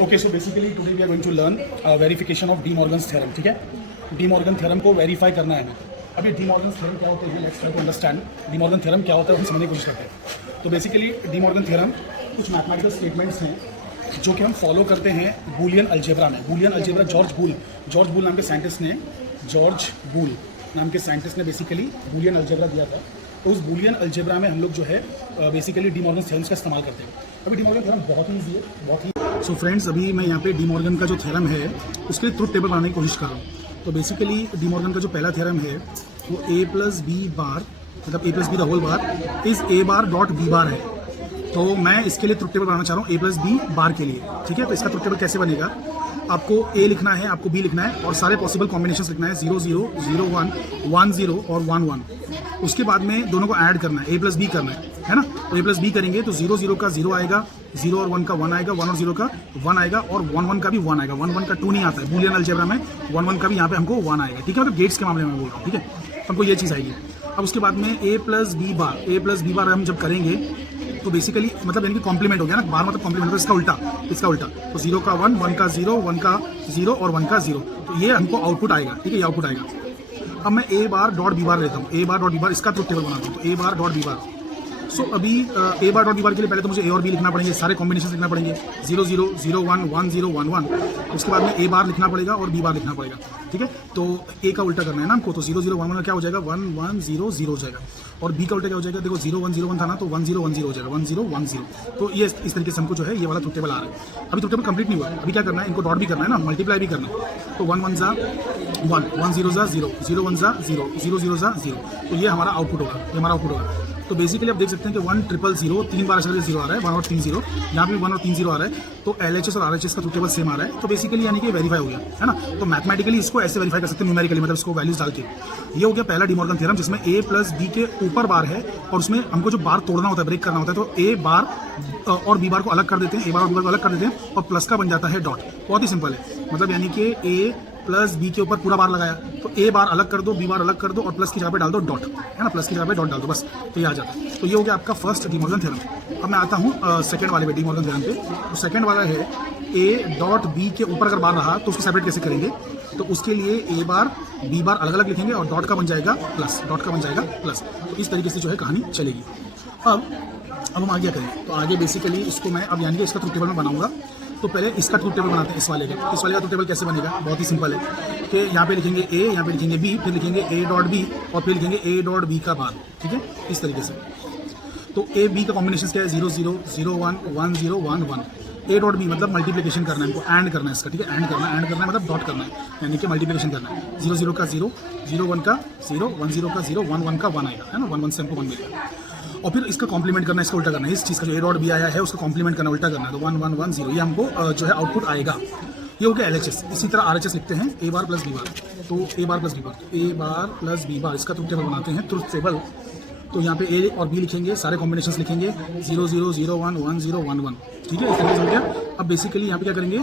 Okay, so basically today we are going to learn verification of De Morgan's theorem. ठीक है, De Morgan theorem को verify करना है हमें. अभी De Morgan's theorem क्या होता है, let's try to understand De Morgan theorem क्या होता है, हम समझने की कोशिश करते हैं. तो बेसिकली De Morgan theorem कुछ मैथमेटिकल स्टेटमेंट्स हैं जो कि हम फॉलो करते हैं बूलियन अलजेब्रा में. बूलियन अलजेब्रा जॉर्ज बूल नाम के साइंटिस्ट ने बेसिकली बूलियन अलजेब्रा दिया था. तो उस बूलियन अलजेब्रा में हम लोग जो है बेसिकली De Morgan थ्योरम्स का इस्तेमाल करते हैं. अभी De Morgan थ्योरम बहुत ही ईजी है, बहुत ही. सो फ्रेंड्स, अभी मैं यहाँ पे De Morgan का जो थ्योरम है उसके लिए ट्रुथ टेबल बनाने की कोशिश कर रहा हूँ. तो बेसिकली De Morgan का जो पहला थ्योरम है वो a प्लस बी बार, मतलब a plus B the whole bar is a bar dot B bar है. तो मैं इसके लिए ट्रुथ टेबल बनाना चाह रहा हूँ a प्लस बी बार के लिए. ठीक है, तो इसका ट्रुथ टेबल कैसे बनेगा, आपको a लिखना है, आपको b लिखना है और सारे पॉसिबल कॉम्बिनेशंस लिखना है 0 0 0 1 1 0 और 1 1. उसके बाद में दोनों को ऐड करना है, a प्लस बी करना है ना. तो a प्लस बी करेंगे तो 0 0 का 0 आएगा, 0 और 1 का 1 आएगा, 1 और 0 का 1 आएगा और 1 1 का भी 1 आएगा. 1 1 का 2 नहीं आता है बूलियन अलजेब्रा में. 1 1 का भी यहाँ पे हमको 1 आएगा. ठीक है, मतलब गेट्स के मामले में बोल रहा हूँ. ठीक है, तो हमको ये चीज़ आएगी. अब उसके बाद में a प्लस बी बार हम जब करेंगे तो बेसिकली मतलब यानी कि कॉम्प्लीमेंट हो गया ना. बार मतलब कॉम्प्लीमेंट, इसका उल्टा. तो 0 का 1, 1 का 0, 1 का 0 और 1 का 0. तो ये हमको आउटपुट आएगा. ठीक है, ये आउटपुट आएगा. अब मैं a bar dot B bar लेता हूँ, a bar dot B bar, इसका ट्रुथ टेबल बनाता हूँ. तो a bar dot B bar. So अभी a bar dot B bar के लिए पहले तो मुझे a और b लिखना पड़ेंगे, सारे कॉम्बिनेशन लिखना पड़ेंगे 0 0 0 1 1 0 1 1. उसके बाद में a बार लिखना पड़ेगा और b बार लिखना पड़ेगा. ठीक है, तो a का उल्टा करना है ना हमको. तो 0 0 1 1 का क्या हो जाएगा, 1 1 0 0 हो जाएगा. और b का उल्टा क्या हो जाएगा, देखो 0 1 0 1 था ना, तो 1 0 1 0 हो जाएगा, 1 0 1 0. तो ये इस तरीके से हमको जो है ये वाला ट्रुथ टेबल आ रहा है. अभी ट्रुथ टेबल कंप्लीट नहीं हुआ. अभी क्या करना है, इनको डॉट भी करना है ना, मल्टीप्लाई भी करना है. तो 1 1 जा 1, 1 0 जा 0, 0 1 जा 0, 0 0 जा 0. तो ये हमारा आउटपुट होगा, तो बेसिकली आप देख सकते हैं कि 1 0 0 0 3 बार ऐसे 0 आ रहा है, 1 और 3 0, यहाँ पे 1 और 3 0 आ रहा है. तो LHS और RHS का ट्रुथ टेबल सेम आ रहा है. तो बेसिकली यानी कि वेरीफाई हो गया है ना. तो मैथमेटिकली इसको ऐसे वेरीफाई कर सकते हैं, न्यूमेरिकली मतलब इसको वैल्यूज डाल के. ये हो गया पहला De Morgan थ्योरम जिसमें a प्लस बी के ऊपर बार है और उसमें हमको जो बार तोड़ना होता है, ब्रेक करना होता है. तो a बार और b बार को अलग कर देते हैं, a बार और b बार को अलग कर देते हैं और प्लस का बन जाता है डॉट. बहुत ही सिंपल है, मतलब यानी कि a प्लस बी के ऊपर पूरा बार लगाया तो a बार अलग कर दो, b बार अलग कर दो और प्लस की जगह पे डाल दो डॉट, है ना. प्लस की जगह पे डॉट डाल दो, बस. तो ये आ जाता है. तो ये हो गया आपका फर्स्ट De Morgan थ्योरम. अब मैं आता हूँ सेकंड वाले पे, De Morgan थ्योरम पे. तो सेकंड वाला है a डॉट b के ऊपर अगर बार रहा तो उसको सेपरेट कैसे करेंगे. तो उसके लिए a बार b बार अलग अलग लिखेंगे और डॉट का बन जाएगा प्लस, तो इस तरीके से जो है कहानी चलेगी. अब हम आगे करें तो आगे बेसिकली इसको मैं अब यानी कि इसका ट्रुथ टेबल में बनाऊंगा. तो पहले इसका ट्रुथ टेबल बनाते हैं. इस वाले का ट्रुथ टेबल कैसे बनेगा, बहुत ही सिंपल है कि यहाँ पे लिखेंगे a, यहाँ पे लिखेंगे b, फिर लिखेंगे a डॉट b और फिर लिखेंगे a डॉट b का बार. ठीक है, इस तरीके से. तो a b का कॉम्बिनेशन क्या है, 0 0 0 1 1 0 1 1. a डॉट b मतलब मल्टीप्लिकेशन करना है, हमको ऐड करना है इसका. ठीक है, ऐड करना है मतलब डॉट करना है, यानी कि मल्टीप्लिकेशन करना है. 0 0 का 0, 0 1 का 0, 1 0 का 0, 1 1 का 1 आएगा, है ना. 1 1 से हमको 1 मिलेगा. और फिर इसका कॉम्प्लीमेंट करना है, इसका उल्टा करना है. इस चीज़ का जो a डॉट b आया है उसका कॉम्प्लीमेंट करना, उल्टा करना है. तो 1 1 1 0 ये हमको जो है आउटपुट आएगा. ये हो गया LHS. इसी तरह RHS लिखते हैं a बार प्लस b बार. तो a बार प्लस b बार इसका ट्रुथ टेबल बनाते हैं. ट्रुथ टेबल तो यहाँ पे a और b लिखेंगे, सारे कॉम्बिनेशंस लिखेंगे 0 0 0 1 1 0 1 1. ठीक है, इस तरीके से हो गया. अब बेसिकली यहाँ पे क्या करेंगे,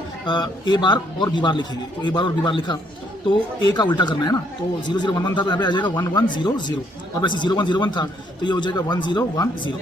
a बार और b बार लिखेंगे. तो a बार और b बार लिखा तो a का उल्टा करना है ना. तो 0 0 1 1 था तो यहाँ पे आ जाएगा 1 1 0 0 और वैसे 0 1 0 1 था तो ये हो जाएगा 1 0 1 0.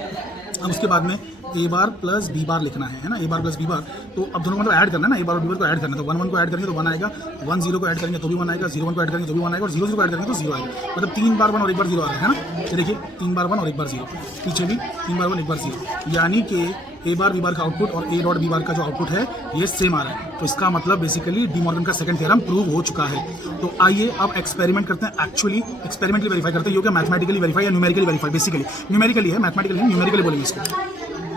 अब उसके बाद में a बार प्लस b बार लिखना है ना, a बार प्लस b बार. तो अब दोनों मतलब ऐड करना है ना, a बार और b बार को ऐड करना है. तो 1 1 को ऐड करेंगे तो 1 आएगा, 1 0 को ऐड करेंगे तो भी 1 आएगा, 0 1 को ऐड करेंगे तो भी 1 आएगा और 0 0 को ऐड करेंगे तो 0 आएगा. मतलब 3 बार 1 और 1 बार 0 आ रहा है ना. तो देखिए 3 बार 1 और 1 बार 0, पीछे भी 3 बार 1 1 बार 0, यानी कि a बार b बार का आउटपुट और a डॉट b बार का जो आउटपुट है ये सेम आ रहा है. तो इसका मतलब बेसिकली De Morgan का सेकंड थ्योरम प्रूव हो चुका है. तो आइए अब एक्सपेरिमेंट करते हैं. एक्चुअली एक्सपेरिमेंटली वेरीफाई करते हैं. ये क्या मैथमेटिकली वेरीफाई या न्यूमेरिकली वेरीफाई. बेसिकली न्यूमेरिकली है, मैथमेटिकली न्यूमेरिकली बोलेंगे इसको.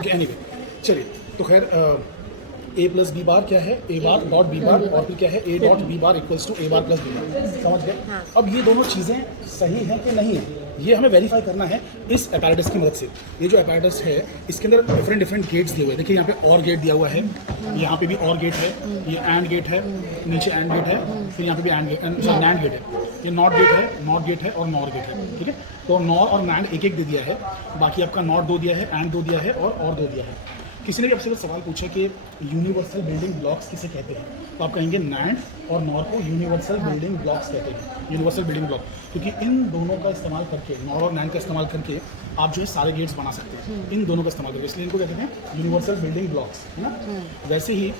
एनीवे चलिए, तो खैर a प्लस बी बार क्या है, a bar dot B bar और फिर क्या है a dot B bar equals to a bar plus B bar. समझ गए. अब ये दोनों चीज़ें सही हैं कि नहीं है ये हमें वेरीफाई करना है इस अपैरेटस की मदद से. ये जो अपैरेटस है इसके अंदर डिफरेंट गेट्स दिए हुए हैं. देखिए यहाँ पे और गेट दिया हुआ है, यहाँ पे भी और गेट है, ये एंड गेट है, नीचे एंड गेट है, फिर यहाँ पे भी एंड गेट, नैंड गेट है, ये नॉट गेट है और नॉर गेट है. ठीक है, तो नॉर और नैंड एक एक दे दिया है, बाकी आपका नॉट 2 दिया है, एंड 2 दिया है और 2 दिया है. किसी ने भी आपसे सवाल पूछा कि यूनिवर्सल बिल्डिंग ब्लॉक्स किसे कहते हैं, तो आप कहेंगे नैंड और नॉर को यूनिवर्सल बिल्डिंग ब्लॉक्स कहते हैं. यूनिवर्सल बिल्डिंग ब्लॉक क्योंकि इन दोनों का इस्तेमाल करके, नॉर और नैंड का इस्तेमाल करके आप जो है सारे गेट्स बना सकते हैं इन दोनों का इस्तेमाल करके. इसलिए इनको क्या कहते हैं, यूनिवर्सल बिल्डिंग ब्लॉक्स, है ना. वैसे ही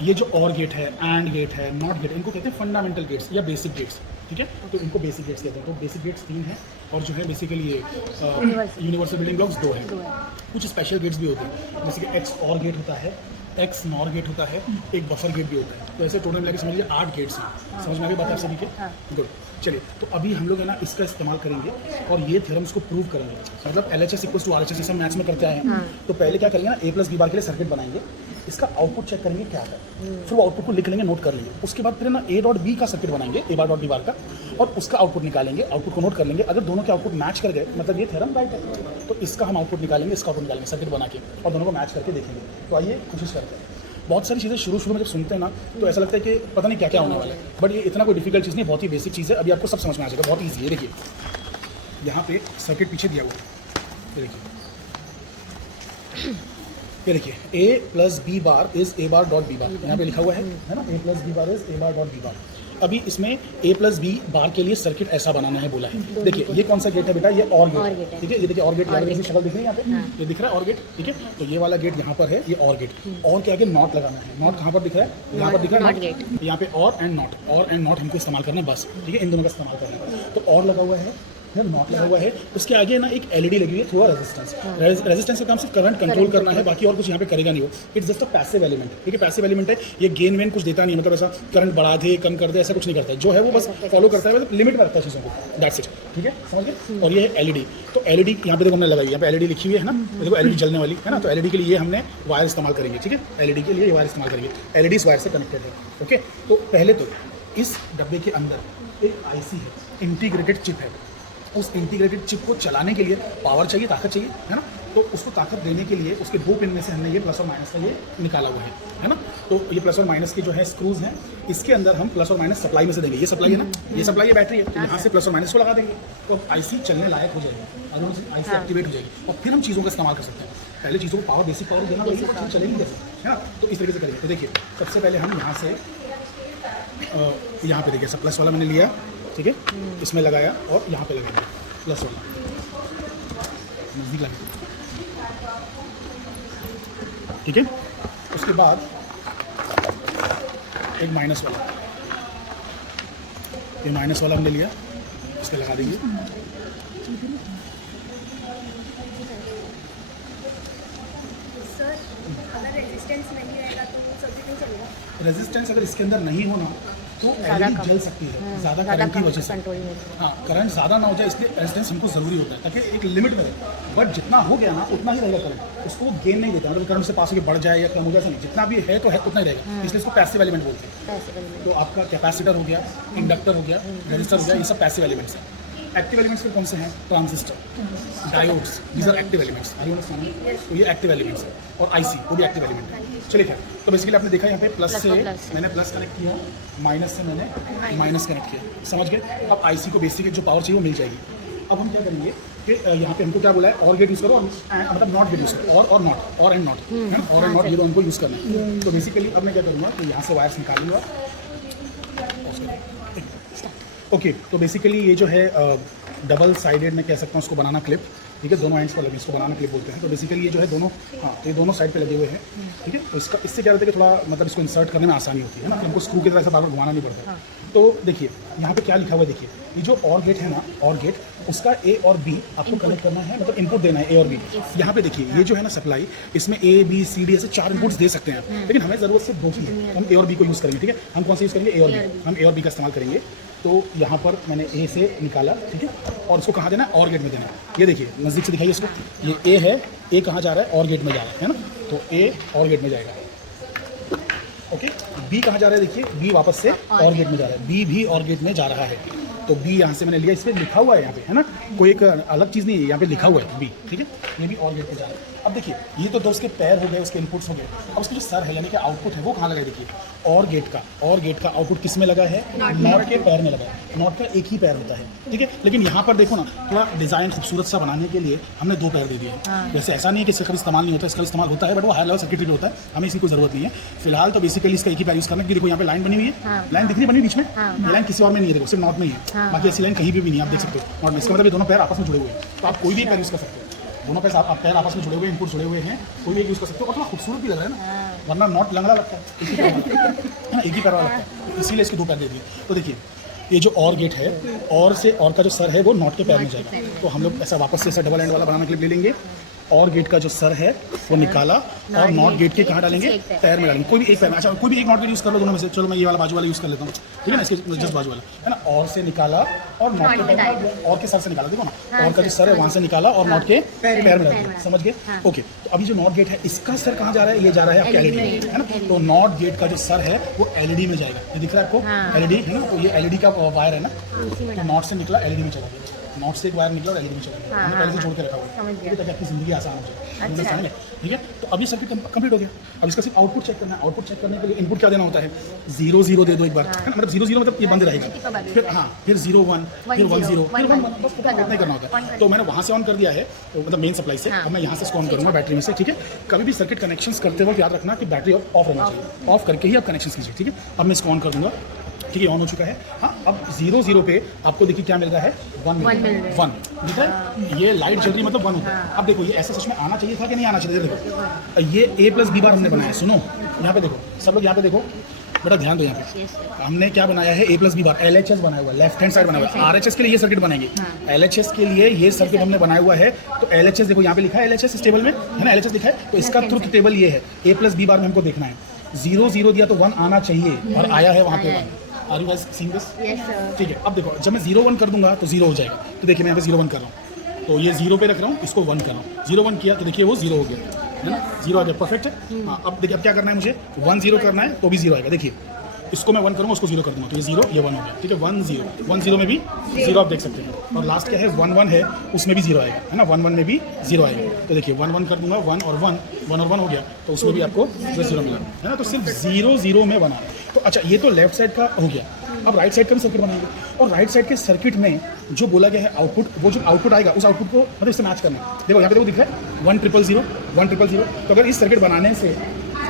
ये जो और गेट है, एंड गेट है, नॉट गेट, इनको कहते हैं फंडामेंटल गेट्स या बेसिक गेट्स, ठीक है। तो इनको बेसिक गेट्स कहते हैं। तो बेसिक गेट्स 3 हैं और जो है बेसिकली ये यूनिवर्सल बिल्डिंग ब्लॉक्स 2 हैं। कुछ स्पेशल गेट्स भी होते हैं, जैसे कि एक्स और गेट होता है, एक्स नॉर गेट होता है, एक बफर गेट भी होता है। तो ऐसे टोटल मिला के समझ लीजिए 8 गेट्स हैं। समझ में आ गई बात आप सभी के? गुड। चलिए, तो अभी हम लोग है ना इसका इस्तेमाल करेंगे और ये थ्योरम्स को प्रूव करेंगे। मतलब LHS = RHS जैसे मैथ्स में करते हैं। तो पहले क्या करेंगे ना, A + B बार के लिए सर्किट बनाएंगे, इसका आउटपुट चेक करेंगे क्या है, फिर वो आउटपुट को लिख लेंगे, नोट कर लेंगे। उसके बाद फिर ना A.B का सर्किट बनाएंगे, A बार डॉट B बार का, और उसका आउटपुट निकालेंगे, आउटपुट को नोट कर लेंगे। अगर दोनों के आउटपुट मैच कर गए मतलब ये थ्योरम राइट है। तो इसका हम आउटपुट निकालेंगे, इसका आउटपुट निकालेंगे सर्किट बना के, और दोनों को मैच करके देखेंगे। तो आइए कोशिश करते हैं। बहुत सारी चीज़ें शुरू में जब सुनते हैं ना तो ऐसा लगता है कि पता नहीं क्या क्या होने वाला है, बट ये इतना कोई डिफिकल्ट चीज़ नहीं, बहुत ही बेसिक चीज़ है। अभी आपको सब समझ में आ जाएगा, बहुत ईजी है। देखिए यहाँ पे सर्किट पीछे दिया हुआ है, ये देखिए A + B bar is A bar dot B बार, यहाँ पे लिखा हुआ है ना, A + B bar is A bar dot B बार। अभी इसमें A + B बार के लिए सर्किट ऐसा बनाना है बोला है। देखिए ये कौन सा गेट है बेटा, ये और गेट, ठीक है। ये देखिए और गेट, यहाँ पे शक्ल दिख रही है, यहाँ पे ये दिख रहा है और गेट, ठीक है। तो ये वाला गेट यहाँ पर है, ये और गेट। और के आगे नॉट लगाना है। नॉट कहाँ पर दिख रहा है, यहाँ पर दिख रहा है नॉट, यहाँ पे और एंड नॉट हमको इस्तेमाल करना है बस, ठीक है। इन दोनों का इस्तेमाल करना है। तो और लगा हुआ है, नॉट लगा हुआ है, उसके आगे ना एक LED लगी हुई है थ्रू रेजिस्टेंस। रेजिस्टेंस का काम सिर्फ करंट कंट्रोल करना है, बाकी और कुछ यहाँ पे करेगा नहीं वो। It's just a passive element, ठीक है। पैसिव एलिमेंट है, ये गेन वेन कुछ देता नहीं, मतलब ऐसा करंट बढ़ा दे कम कर दे ऐसा कुछ नहीं करता है। जो है वो बस फॉलो करता है, मतलब लिमिट में रखता है चीज़ों को, दैट्स इट, ठीक है, समझ गए। और ये है LED। तो LED यहाँ पे देखो हमने लगाई, यहाँ पे LED लिखी हुई है ना, देखो LED जलने वाली है ना। तो LED के लिए हमने वायर इस्तेमाल करेंगे, ठीक है। LED के लिए वायर इस्तेमाल करेंगे, LED इस वायर से कनेक्टेड है, ओके। तो पहले तो इस डब्बे के अंदर एक IC है, इंटीग्रेटेड चिप है। उस इंटीग्रेटेड चिप को चलाने के लिए पावर चाहिए, ताकत चाहिए, है ना। तो उसको ताकत देने के लिए उसके 2 पिन में से हमने ये प्लस और माइनस का ये निकाला हुआ है ना। तो ये प्लस और माइनस के जो है स्क्रूज हैं, इसके अंदर हम प्लस और माइनस सप्लाई में से देंगे। ये सप्लाई है ना, ये सप्लाई है बैटरी है, तो यहाँ से प्लस और माइनस को लगा देंगे, तो IC चलने लायक हो जाएगी, अगर IC एक्टिवेट हो जाएगी, और फिर हम चीज़ों का इस्तेमाल कर सकते हैं। पहले चीज़ों को पावर, बेसिक पावर देना पड़ेगी, तो चलेगी जैसे, है ना। तो इस तरीके से करेंगे। तो देखिए सबसे पहले हम यहाँ से यहाँ पे देखिए सब प्लस वाला मैंने लिया, ठीक है, इसमें लगाया और यहाँ पे लगाया प्लस वाला, नज़दीक लगा, ठीक है। उसके बाद एक माइनस वाला, ये माइनस वाला हमने लिया, इस पर लगा देंगे। सर अगर रेजिस्टेंस नहीं रहेगा तो सब्जी नहीं चलेगा? रेजिस्टेंस अगर इसके अंदर नहीं होना तो LED जल सकती है, ज़्यादा करंट की वजह से। हाँ, करंट ज़्यादा ना हो जाए इसलिए रेजिस्टेंस हमको ज़रूरी होता है, ताकि एक लिमिट में रहे। बट जितना हो गया ना उतना ही रहेगा करंट, उसको गेन नहीं देता, मतलब करंट से पास होकर बढ़ जाए या कम हो जाए नहीं, जितना भी है तो है उतना ही रहेगा, इसलिए इसको पैसिव एलिमेंट बोलते हैं। तो आपका कैपेसिटर हो गया, इंडक्टर हो गया, रजिस्टर हो गया, ये सब पैसिव एलिमेंट्स हैं। एक्टिव एलिमेंट्स फिर कौन से हैं, transistor, diodes, these are active elements, तो ये एक्टिव एलिमेंट्स है। और IC वो भी एक्टिव एलिमेंट है। चलिए क्या, तो बेसिकली आपने देखा यहाँ पे प्लस से मैंने प्लस कनेक्ट किया, माइनस से मैंने माइनस कनेक्ट किया, समझ गए। अब IC को बेसिक जो पावर चाहिए वो मिल जाएगी। अब हम क्या करेंगे कि यहाँ पे हमको क्या बोला है, और गेट यूज़ करो, मतलब नॉट गेट यूज़ करो, और नॉट, और एंड नॉट, है ना, और एंड नॉट ये हमको यूज़ करना है। तो बेसिकली अब मैं क्या करूँगा कि यहाँ से वायर्स निकालूंगा, ओके। तो बेसिकली ये जो है डबल साइडेड मैं कह सकता हूँ उसको बनाना क्लिप, ठीक है, दोनों एंड्स पर लगे, इसको बनाना क्लिप बोलते हैं। तो बेसिकली ये जो है दोनों, हाँ, तो ये दोनों साइड पे लगे हुए हैं, ठीक है। तो इसका इससे क्या होता है कि थोड़ा मतलब इसको इंसर्ट करने में आसानी होती है ना, कि हमको स्क्रू की तरह से बार बार घुमाना नहीं पड़ता है। तो देखिए यहाँ पे क्या लिखा हुआ है, देखिए ये जो और गेट है ना, और गेट उसका A और B आपको कनेक्ट करना है, मतलब इनपुट देना है A और B। यहाँ पे देखिए ये जो है ना सप्लाई, इसमें A B C D ऐसे 4 इनपुट्स दे सकते हैं, लेकिन हमें ज़रूरत सिर्फ 2 की है। हम A और B को यूज़ करेंगे, ठीक है। हम कौन सा यूज़ करेंगे, A और B, हम A और B का इस्तेमाल करेंगे। तो यहाँ पर मैंने A से निकाला, ठीक है, और उसको कहाँ देना है, और गेट में देना है। ये देखिए नज़दीक से दिखाइए इसको, ये A है, A कहाँ जा रहा है, और गेट में जा रहा है ना, तो A और गेट में जाएगा, ओके। B कहाँ जा रहा है, देखिए B वापस से और गेट में जा रहा है, B भी और गेट में जा रहा है। तो B यहाँ से मैंने लिया, इस पर लिखा हुआ है यहाँ पे, है ना, कोई एक अलग चीज़ नहीं है, यहाँ पे लिखा हुआ है B, ठीक है। ये भी और गेट पे जा रहा है। अब देखिए ये तो उसके पैर हो गए, उसके इनपुट्स हो गए। अब उसके जो सर है यानी कि आउटपुट है वो कहाँ लगा है, देखिए और गेट का आउटपुट किस में लगा है, नॉट के पैर में लगा है। नॉट का एक ही पैर होता है, ठीक है। लेकिन यहाँ पर देखो ना, थोड़ा डिज़ाइन खूबसूरत सा बनाने के लिए हमने 2 पैर दे दिए हैं। जैसे ऐसा नहीं है कि इसका कभी इस्तेमाल नहीं होता, इसका इस्तेमाल होता है, बट वो हाई लेवल सर्किटरी में होता है, हमें इसकी कोई जरूरत नहीं है फिलहाल। तो बेसिकली इसका एक ही पैर यूज़ करना है। देखो यहाँ पे लाइन बनी हुई है, लाइन दिख रही बनी बीच में, ये लाइन किसी और में नहीं है, देखो सिर्फ नॉट में ही है, बाकी ऐसी लाइन कहीं भी नहीं, आप देख सकते हो नॉट में। इसका मतलब ये दोनों पैर आपस में जुड़े हुए हैं, तो आप कोई भी पैर यूज़ कर सकते हो। दोनों पैर आप पैर आपस में जुड़े हुए हैं, इनपुट जुड़े हुए हैं, कोई भी यूज़ कर सकते हो, और थोड़ा खूबसूरत भी लग रहा है ना। वरना नॉट लंगड़ा लगता है, एक ही पैर वाला है ना, एक ही पैर वाला लगता है, इसीलिए इसके 2 पैर दे दिए। तो देखिए ये जो और गेट है, और से और का जो सर है वो नॉट के पैर में जाएगा। तो हम लोग ऐसा वापस से ऐसा डबल एंड वाला बनाने के लिए ले लेंगे, और गेट का जो सर है वो निकाला और नॉट गेट के कहाँ डालेंगे, पैर में डालेंगे, कोई भी एक पैर में। अच्छा कोई भी एक नॉट गेट यूज़ कर लो दोनों में से, चलो मैं ये वाला बाजू वाला यूज़ कर लेता हूँ, ठीक है ना, इसके जस्ट बाजू वाला है ना, और से निकाला और नॉट के पैर, और के सर से निकाला, देखो ना, और का जो सर है वहाँ से निकाला और नॉट के पैर में डाल दिया, समझ गए? ओके, तो अभी जो नॉट गेट है इसका सर कहाँ जा रहा है, ये जा रहा है आपके एलईडी में, है ना। तो नॉट गेट का जो सर है वो एलईडी में जाएगा, ये दिख रहा है आपको, एलईडी है ना, तो ये एलईडी का वायर है ना, तो नॉट से निकला एलईडी में चला गया, नॉट से एक वायर निकला और एलईडी में चला गया, हमने पहले से जोड़ के रखा हुआ है ताकि आपकी ज़िंदगी आसान हो जाए, ठीक है। तो अभी सर्किट कंप्लीट हो गया, अब इसका सिर्फ आउटपुट चेक करना है। आउटपुट चेक करने के लिए इनपुट क्या देना होता है, 0 0 दे दो एक बार, है ना, मतलब 0 0 मतलब ये बंद रहेगा, फिर हाँ फिर 0 1 फिर 1 0 फिर 1 1, बस इतना ही करना होता है। तो मैंने वहाँ से ऑन कर दिया है, तो मतलब मेन सप्लाई से, अब मैं यहाँ से इसको ऑन करूँगा बैटरी में से, ठीक है। कभी भी सर्किट कनेक्शंस करते वक्त याद रखना कि बैटरी ऑफ रहना चाहिए, ऑफ करके ही आप कनेक्शन कीजिए, ठीक है। अब मैं इसको ऑन कर दूँगा, ठीक है, ऑन हो चुका है। हाँ, अब 0 0 पे आपको देखिए क्या मिल रहा है, 1 दिख रहा है, ये लाइट जल रही है मतलब 1 होता है। अब देखो ये ऐसा सच में आना चाहिए था कि नहीं आना चाहिए, देखो ये A + B बार हमने बनाया है, सुनो यहाँ पे देखो, सब लोग यहाँ पे देखो, बेटा ध्यान दो, यहाँ पे हमने क्या बनाया है, A + B बार, LHS बनाया हुआ है, लेफ्ट हैंड साइड बनाया हुआ है। RHS के लिए ये सर्किट बनाएंगे, LHS के लिए ये सर्किट हमने बनाया हुआ है। तो LHS देखो यहाँ पे लिखा है LHS इस टेबल में, है ना, LHS लिखा है, तो इसका ट्रुथ टेबल ये है, A + B बार में हमको देखना है, 0 0 दिया तो 1 आना चाहिए और आया है वहाँ पे 1। Are you guys seeing this? ठीक है। अब देखो जब मैं 0 1 कर दूंगा तो 0 हो जाएगा, तो देखिए मैं यहाँ पे 0 1 कर रहा हूँ, तो ये 0 पे रख रहा हूँ, इसको 1 कर रहा हूँ, 0 1 किया तो देखिए वो 0 हो गया, है ना, 0 आ गया, परफेक्ट है। हाँ, अब देखिए अब क्या करना है मुझे, 1 0 करना है तो भी 0 आएगा, देखिए इसको मैं 1 करूँगा, उसको 0 कर दूँगा, तो ये 0 ये 1 हो गया, ठीक है। 1 0 1 0 में भी 0 आप देख सकते हैं, और लास्ट क्या है 1 1 है, उसमें भी 0 आएगा, है ना, 1 1 में भी 0 आएगा। तो देखिए 1 1 कर दूँगा, 1 और 1 हो गया, तो उसमें भी आपको 0 मिला, है ना। तो सिर्फ 0 0 में बना। तो अच्छा ये तो लेफ्ट साइड का हो गया, अब राइट साइड का भी सर्किट बनाएंगे, और राइट साइड के सर्किट में जो बोला गया है आउटपुट, वो जो आउटपुट आएगा उस आउटपुट को मतलब इससे मैच करना है। देखो यहाँ पे देखो दिख रहा है 1 0 0 1 0 0, तो अगर इस सर्किट बनाने से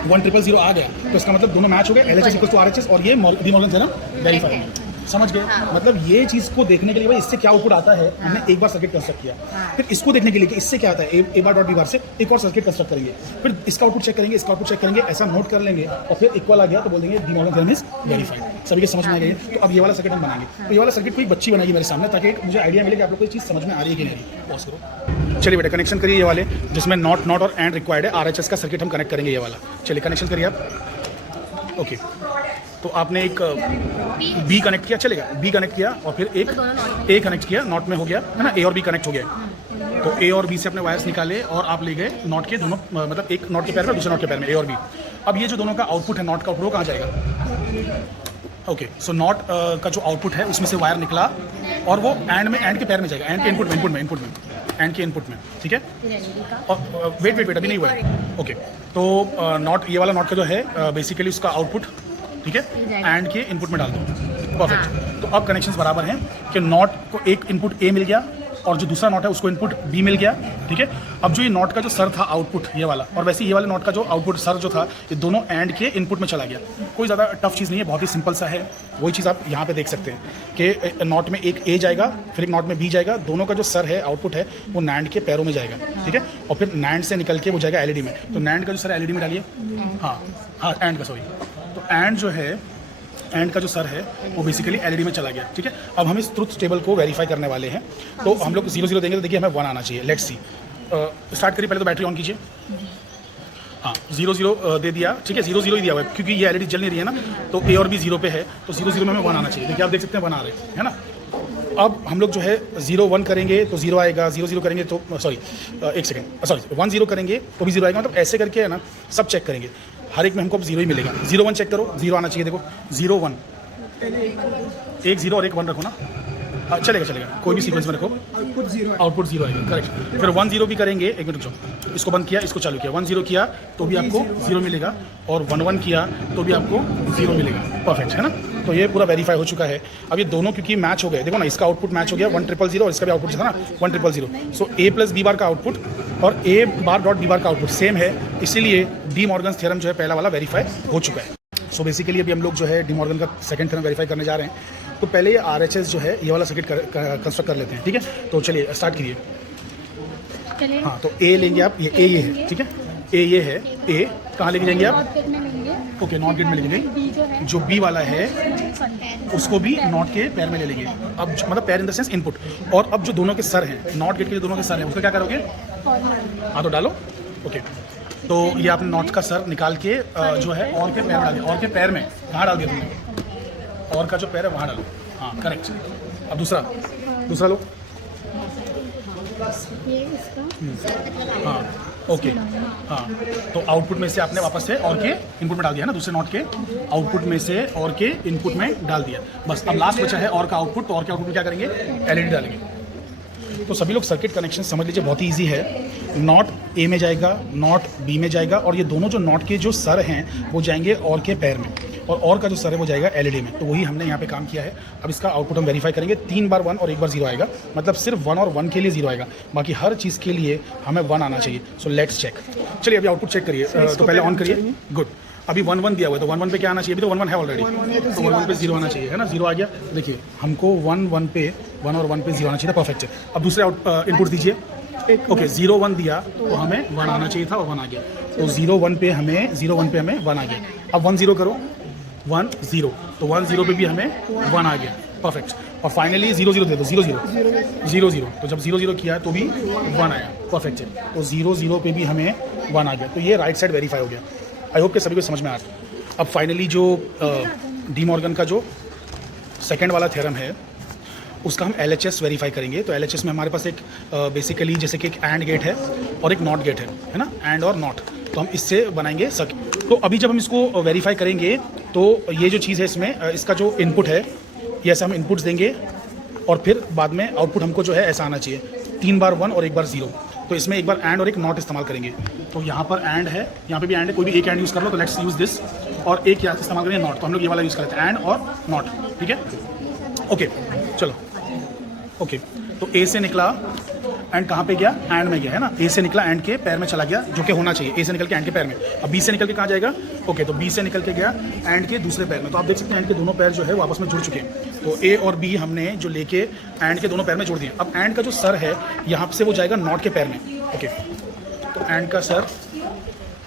1 0 0 आ गया तो इसका मतलब दोनों मैच हो गए, LHS = RHS, और ये डी मॉर्गन थ्योरम वेरीफाई है, समझ गए। मतलब ये चीज़ को देखने के लिए भाई इससे क्या आउटपुट आता है, हमने एक बार सर्किट कंस्ट्रक्ट किया, फिर इसको देखने के लिए कि इससे क्या आता है, A बार डॉट B बार से एक और सर्किट कंस्ट्रक्ट करेंगे, फिर इसका आउटपुट चेक करेंगे, इसका आउटपुट चेक करेंगे, ऐसा नोट कर लेंगे, और फिर इक्वल आ गया तो बोल देंगे De Morgan theorem is verified. सभी के समझ में आ गई। तो अब ये वाला सर्किट हम बनाएंगे, तो ये वाला सर्किट कोई बच्ची बनाएगी मेरे सामने, ताकि मुझे आइडिया मिले कि आप लोग को ये चीज़ समझ में आ रही है कि नहीं। पॉज करो, चलिए बेटा कनेक्शन करिए ये वाले जिसमें नॉट और एंड रिक्वायर्ड है, RHS का सर्किट हम कनेक्ट करेंगे ये वाला। चलिए कनेक्शन करिए आप। ओके, तो आपने एक B कनेक्ट किया, चलेगा, B कनेक्ट किया, और फिर एक A कनेक्ट किया, नॉट में हो गया, है ना, A और B कनेक्ट हो गया। तो A और B से अपने वायर्स निकाले और आप ले गए नॉट के दोनों, मतलब एक नॉट के पैर में दूसरे नॉट के पैर में, A और B। अब ये जो दोनों का आउटपुट है, नॉट का आउटपुट वो कहाँ जाएगा, ओके। सो नॉट का जो आउटपुट है उसमें से वायर निकला और वो एंड के पैर में जाएगा, एंड के इनपुट में एंड के इनपुट में, ठीक है। और वेट अभी नहीं हुआ है, ओके। तो नॉट, ये वाला नॉट का जो है बेसिकली उसका आउटपुट, ठीक है, एंड के इनपुट में डाल दो, परफेक्ट। तो अब कनेक्शंस बराबर हैं कि नॉट को एक इनपुट A मिल गया और जो दूसरा नॉट है उसको इनपुट B मिल गया, ठीक है। अब जो ये नॉट का जो सर था आउटपुट ये वाला, और वैसे ये वाले नॉट का जो आउटपुट सर जो था, ये दोनों एंड के इनपुट में चला गया। कोई ज़्यादा टफ चीज़ नहीं है, बहुत ही सिंपल सा है। वही चीज़ आप यहाँ पे देख सकते हैं कि नॉट में एक A जाएगा, फिर एक नॉट में B जाएगा, दोनों का जो सर है आउटपुट है वो नैंड के पैरों में जाएगा, ठीक है। और फिर नैंड से निकल के वो जाएगा LED में। तो नैंड का जो सर LED में डालिए, हाँ एंड का, सॉरी। तो एंड जो है, एंड का जो सर है वो बेसिकली LED में चला गया, ठीक है। अब हम इस ट्रुथ टेबल को वेरीफाई करने वाले हैं, तो हम लोग 0 0 देंगे, तो देखिए हमें 1 आना चाहिए। लेट्स सी, स्टार्ट करिए, पहले तो बैटरी ऑन कीजिए। हाँ 0 0 दे दिया, ठीक है, 0 0 ही दिया हुआ है क्योंकि ये LED जल नहीं रही है ना, तो A और B 0 पे है, तो 0 0 में हमें 1 आना चाहिए। देखिए आप देख सकते हैं 1 आ रहे हैं, है ना। अब हम लोग जो है 0 1 करेंगे तो 0 आएगा, 0 0 करेंगे तो सॉरी 1 सेकंड, सॉरी 1 0 करेंगे तो भी 0 आएगा। मतलब ऐसे करके है ना, सब चेक करेंगे, हर एक में हमको अब 0 ही मिलेगा। 0 1 चेक करो, 0 आना चाहिए, देखो 0 1, एक 0 और एक 1 रखो ना, चलेगा, कोई भी सीक्वेंस में रखो, आउटपुट 0 आएगा, करेक्ट। फिर 1 0 भी करेंगे, एक मिनट रुको, इसको बंद किया, इसको चालू किया, 1 0 किया तो भी आपको 0 मिलेगा, और 1 1 किया तो भी आपको 0 मिलेगा, परफेक्ट, है ना। तो ये पूरा वेरीफाई हो चुका है। अब ये दोनों क्योंकि मैच हो गए, देखो ना, इसका आउटपुट मैच हो गया 1 0 0 और इसका भी आउटपुट था ना 1 0 0। सो A + B बार का आउटपुट और A बार डॉट B बार का आउटपुट सेम है, इसीलिए डी मॉर्गन थ्योरम जो है पहला वाला वेरीफाई हो चुका है। सो बेसिकली अभी हम लोग जो है डी मॉर्गन का सेकंड थ्योरम वेरीफाई करने जा रहे हैं। तो पहले ये RHS जो है ये वाला सर्किट कंस्ट्रक्ट कर लेते हैं, ठीक है। तो चलिए स्टार्ट कीजिए। हाँ तो A लेंगे आप, ये A ये है, ठीक है, ए ये है, ए कहाँ लेके जाएंगे आप? नॉट गेट में लेंगे। ओके, नॉट गेट में ले जाएंगे। बी जो है जो बी वाला है फ्रंट। उसको भी नॉट के पैर में ले लेंगे। अब मतलब पैर इन द सेंस इनपुट। और अब जो दोनों के सर हैं, नॉट गेट के जो दोनों के सर हैं, उसका क्या करोगे? हाँ तो डालो। ओके, तो ये आपने नॉट का सर निकाल के जो है और के पैर में डाल दिया। और के पैर में कहाँ डाल दिया तुमने? और का जो पैर है वहाँ डालो। हाँ करेक्ट। अब दूसरा लो। ये इसका हाँ ओके, हाँ तो आउटपुट में से आपने वापस से और के इनपुट में डाल दिया ना, दूसरे नॉट के आउटपुट में से और के इनपुट में डाल दिया। बस अब लास्ट बचा है और का आउटपुट। तो और के आउटपुट में क्या करेंगे? एलईडी डालेंगे। तो सभी लोग सर्किट कनेक्शन समझ लीजिए, बहुत ही ईजी है। नॉट ए में जाएगा, नॉट बी में जाएगा, और ये दोनों जो नॉट के जो सर हैं वो जाएंगे और के पैर में, और का जो सर है वो जाएगा एलईडी में। तो वही हमने यहाँ पे काम किया है। अब इसका आउटपुट हम वेरीफाई करेंगे। 3 बार 1 और 1 बार 0 आएगा, मतलब सिर्फ 1 और 1 के लिए 0 आएगा, बाकी हर चीज़ के लिए हमें 1 आना चाहिए। So let's check. चलिए अभी आउटपुट चेक करिए। तो पहले ऑन करिए। गुड। अभी 1 1 दिया हुआ है, तो 1 1 पे क्या आना चाहिए? अभी तो 1 1 है ऑलरेडी, तो 1 1 पे 0 आना चाहिए, है ना? 0 आ गया। देखिए हमको 1 1 पे 1 और 1 पे 0 आना चाहिए था। परफेक्ट है। अब दूसरे इनपुट दीजिए। ओके, 0 1 दिया तो हमें 1 आना चाहिए था और 1 आ गया। तो 0 1 पे हमें 1 आ गया। अब 1 0 करो, 1 0, तो 1 0 पे भी हमें 1 आ गया। परफेक्ट। और फाइनली 0 0 दे दो, 0 0 0 0, तो जब 0 0 किया तो भी 1 आया। परफेक्ट है। तो 0 0 पे भी हमें 1 आ गया। तो ये राइट साइड वेरीफाई हो गया। आई होप कि सभी को समझ में आ रहा है। अब फाइनली जो डी मॉर्गन का जो सेकेंड वाला थ्योरम है उसका हम LHS वेरीफाई करेंगे। तो LHS में हमारे पास एक बेसिकली जैसे कि एक एंड गेट है और एक नॉट गेट है ना, एंड और नॉट। तो हम इससे बनाएंगे सर्किट। तो अभी जब हम इसको वेरीफाई करेंगे तो ये जो चीज़ है इसमें इसका जो इनपुट है ये ऐसे हम इनपुट्स देंगे, और फिर बाद में आउटपुट हमको जो है ऐसा आना चाहिए, 3 बार 1 और 1 बार 0। तो इसमें एक बार एंड और एक नॉट इस्तेमाल करेंगे। तो यहाँ पर एंड है, यहाँ पे भी एंड है, कोई भी एक एंड यूज़ कर लो। तो लेट्स यूज़ दिस। और एक यहाँ इस्तेमाल करेंगे नॉट, तो हम लोग ये वाला यूज़ करते हैं, एंड और नॉट। ठीक है, ओके चलो। ओके, तो ए से निकला एंड कहाँ पे गया? एंड में गया, है ना? ए से निकला एंड के पैर में चला गया, जो कि होना चाहिए। ए से निकल के एंड के पैर में। अब बी से निकल के कहाँ जाएगा? ओके, तो बी से निकल के गया एंड के दूसरे पैर में। तो आप देख सकते हैं एंड के दोनों पैर जो है वो आपस में जुड़ चुके हैं। तो ए और बी हमने जो लेके एंड के दोनों पैर में जोड़ दिए। अब एंड का जो सर है यहाँ से वो जाएगा नॉट के पैर में। ओके, तो एंड का सर,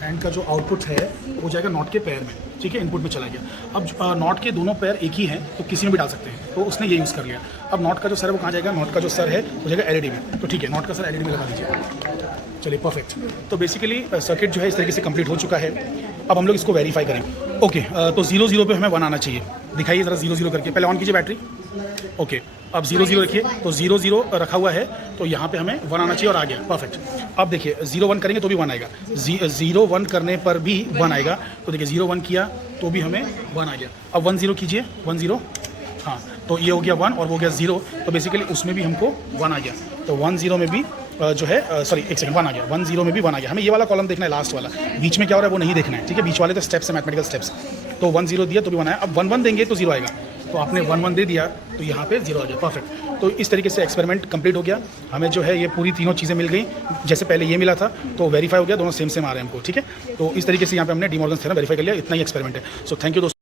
एंड का जो आउटपुट है वो जाएगा नॉट के पैर में। ठीक है, इनपुट में चला गया। अब नॉट के दोनों पैर एक ही हैं, तो किसी में भी डाल सकते हैं, तो उसने ये यूज़ कर लिया। अब नॉट का जो सर है वो कहाँ जाएगा? नॉट का जो सर है वो जाएगा एलईडी में। तो ठीक है, नॉट का सर एलईडी में लगा दीजिए। चलिए परफेक्ट। तो बेसिकली सर्किट जो है इस तरीके से कंप्लीट हो चुका है। अब हम लोग इसको वेरीफाई करेंगे। ओके, तो 0 0 पे हमें 1 आना चाहिए। दिखाइए ज़रा 0 0 करके। पहले ऑन कीजिए बैटरी। ओके, अब 0 0 रखिए। तो 0 0 रखा हुआ है, तो यहाँ पे हमें 1 आना चाहिए और आ गया। परफेक्ट। अब देखिए 0 1 करेंगे तो भी 1 आएगा, 0 1 करने पर भी 1 आएगा। तो देखिए 0 1 किया तो भी हमें 1 आ गया। अब 1 0 कीजिए, 1 0, हाँ, तो ये हो गया 1 और वो हो गया 0। तो बेसिकली उसमें भी हमको 1 आ गया। तो 1 0 में भी जो है सॉरी एक सेकंड 1 आ गया। 1 0 में भी 1 आ गया। हमें ये वाला कॉलम देखना है, लास्ट वाला। बीच में क्या हो रहा है वो नहीं देखना है। ठीक है, बीच वाले तो स्टेप्स है, मैथमेटिकल स्टेप्स। तो 1 0 दिया तो भी 1 आया। अब 1 1 देंगे तो 0 आएगा। तो आपने 1 1 दे दिया तो यहाँ पे 0 आ गया। परफेक्ट। तो इस तरीके से एक्सपेरिमेंट कंप्लीट हो गया। हमें जो है ये पूरी तीनों चीज़ें मिल गई। जैसे पहले ये मिला था तो वेरीफाई हो गया, दोनों सेम सेम आ रहे हैं हमको। ठीक है, तो इस तरीके से यहाँ पे हमने डी मॉर्गन थ्योरम वेरीफाई कर लिया। इतना ही एक्सपेरिमेंट है। सो थैंक यू दोस्तों।